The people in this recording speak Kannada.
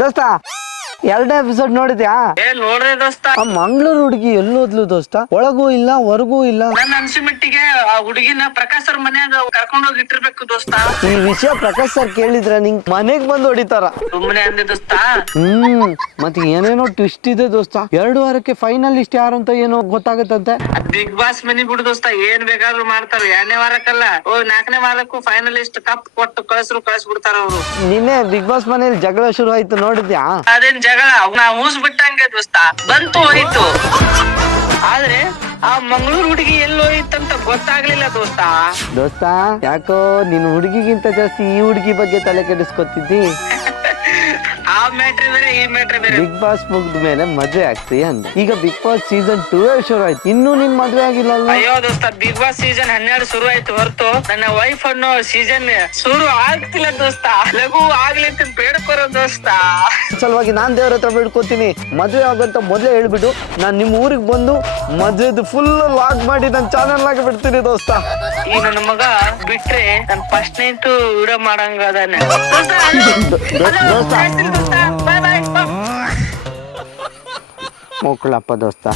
ದೋಸ್ತ 2ನೇ ಎಪಿಸೋಡ್ ನೋಡಿದ್ಯಾ? ನೋಡ್ರಿ ದೋಸ್ತ. ಆ ಮಂಗ್ಳೂರ್ ಹುಡುಗಿ ಎಲ್ಲೋದ್ಲು ದೋಸ್ತ? ಒಳಗೂ ಇಲ್ಲ ಹೊರಗೂ ಇಲ್ಲ. ನನ್ನ ಅನ್ಸಿ ಮಟ್ಟಿಗೆ ಆ ಹುಡುಗಿನ ಪ್ರಕಾಶ್ ಅವ್ರ ಮನ್ಯಾಗ ಕರ್ಕೊಂಡ್ ಹೋಗಿ ಇಟ್ಟಿರ್ಬೇಕು ದೋಸ್ತ. ಈ ವಿಷಯ ಪ್ರಕಾಶ್ ಸರ್ ಕೇಳಿದ್ರೆ ನಿಂಗ್ ಮನೆಗ್ ಬಂದು ಹೊಡಿತಾರ. ಸುಮ್ಮನೆ ಅಂದೆ ದೋಸ್ತ. ಮತ್ತೆ ಏನೇನೋ ಟ್ವಿಸ್ಟ್ ಇದೆ ದೋಸ್ತ. 2 ವಾರಕ್ಕೆ ಫೈನಲಿಸ್ಟ್ ಯಾರು ಅಂತ ಏನೋ ಗೊತ್ತಾಗತ್ತಂತೆ. ಬಿಗ್ ಬಾಸ್ ಮನಿ ಬಿಡು ದೋಸ್ತ, ಏನ್ ಬೇಕಾದ್ರೂ ಮಾಡ್ತಾರ. 2ನೇ ವಾರಕ್ಕಲ್ಲ 4ನೇ ವಾರಕ್ಕೂ ಫೈನಲಿಸ್ಟ್ ಕಪ್ ಕೊಟ್ಟು ಕಳಿಸ್ಬಿಡ್ತಾರ ಅವ್ರು. ನಿನ್ನೆ ಬಿಗ್ ಬಾಸ್ ಮನೇಲಿ ಜಗಳ ಶುರು ಆಯ್ತು, ನೋಡಿದ್ಯಾ? ಅದೇನ್ ಜಗಳ ನಾ ಬಿಟ್ಟಂಗೆ ದೋಸ್ತ, ಬಂತು ಹೋಯ್ತು. ಆದ್ರೆ ಆ ಮಂಗಳೂರು ಹುಡುಗಿ ಎಲ್ಲಿ ಹೋಯ್ತಂತ ಗೊತ್ತಾಗ್ಲಿಲ್ಲ ದೋಸ್ತ. ದೋಸ್ತ ಯಾಕೋ ನಿನ್ ಹುಡುಗಿಗಿಂತ ಜಾಸ್ತಿ ಈ ಹುಡುಗಿ ಬಗ್ಗೆ ತಲೆ ಕೆಡಿಸ್ಕೊತಿದ್ದಿ. ಆ ಮ್ಯಾಟ್ರಿ ಬೇರೆ ಈ ಮ್ಯಾಟ್ರಿ ಬೇರೆ. ಬಿಗ್ ಬಾಸ್ ಮುಗ್ದ ಮೇಲೆ ಮದ್ವೆ ಆಗ್ತೀಯ ಅಂದ. ಈಗ ಬಿಗ್ ಬಾಸ್ ಸೀಸನ್ 2 ಶುರು ಆಯ್ತು, ಇನ್ನೂ ನಿನ್ ಮದ್ವೆ ಆಗಿಲ್ಲ ಅಲ್ವಾ? ಅಯ್ಯೋ ದೋಸ್ತ, ಬಿಗ್ ಬಾಸ್ ಸೀಸನ್ 12 ಶುರು ಆಯ್ತು ಹೊರತು ನನ್ನ ವೈಫ್ ಅನ್ನೋ ಸೀಸನ್ ಶುರು ಆಗ್ತಿಲ್ಲ ದೋಸ್ತ. ಲಘು ಆಗ್ಲಿ ಅಂತ ಬೇಡ್ಕೊರೋ ದೋಸ್ತ. ಸಲುವಾಗಿ ನಾನ್ ದೇವ್ರ ಹತ್ರ ಬೇಡ್ಕೋತೀನಿ, ಮದ್ವೆ ಆಗಂತ ಮೊದ್ಲೇ ಹೇಳ್ಬಿಡು. ನಾನ್ ನಿಮ್ ಊರಿಗೆ ಬಂದು ಮದ್ವೆದು ಫುಲ್ ಲಾಗ್ ಮಾಡಿ ನನ್ ಚಾನಲ್ ಆಗಿ ಬಿಡ್ತೀನಿ ದೋಸ್ತ. ಈ ನನ್ನ ಮಗ ಬಿಟ್ರೆ ನನ್ ಫಸ್ಟ್ ನೈಟ್ ವಿಡಿಯೋ ಮಾಡಂಗ ಅದಾನೆ. ಮಕ್ಕಳಪ್ಪ ದೋಸ್ತ.